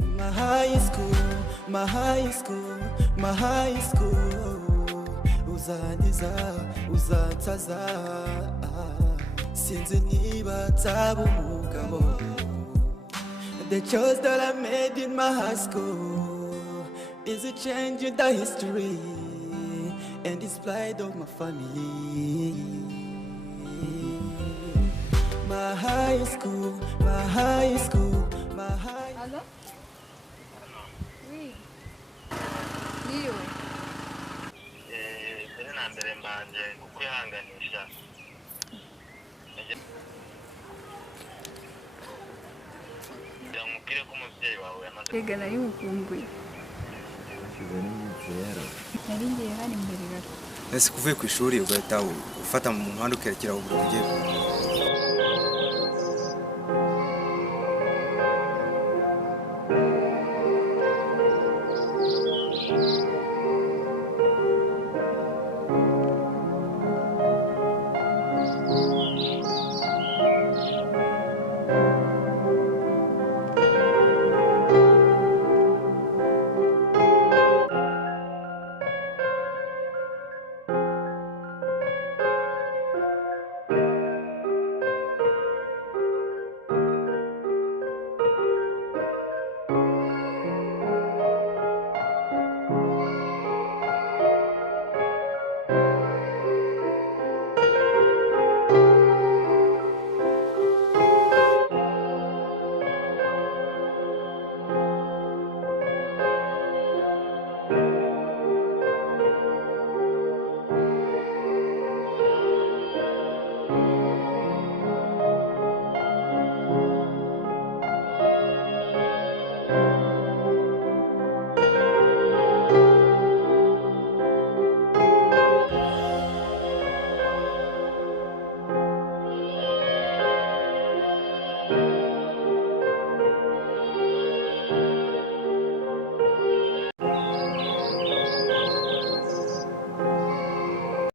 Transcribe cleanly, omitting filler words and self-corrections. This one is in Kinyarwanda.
My high school, my high school, my high school. Uzandiza, uzansaza. Since niba nzaba umugabo. The choice that I made in my high school is a change in the history and it's pride of my family. My high school, my high school, my high. Allô? Oui. Iyo. Mbere na mbere mbanje kukwihanganisha. Ndamubwire ko umubyeyi wawe yamaze Rega nari mukumbuye. Kibone muzera. Nari ngiye hano imbere gato. Ese kuvuye ku ishuri ugahita ufata mu muhanda ukerekera ubwo ugiye.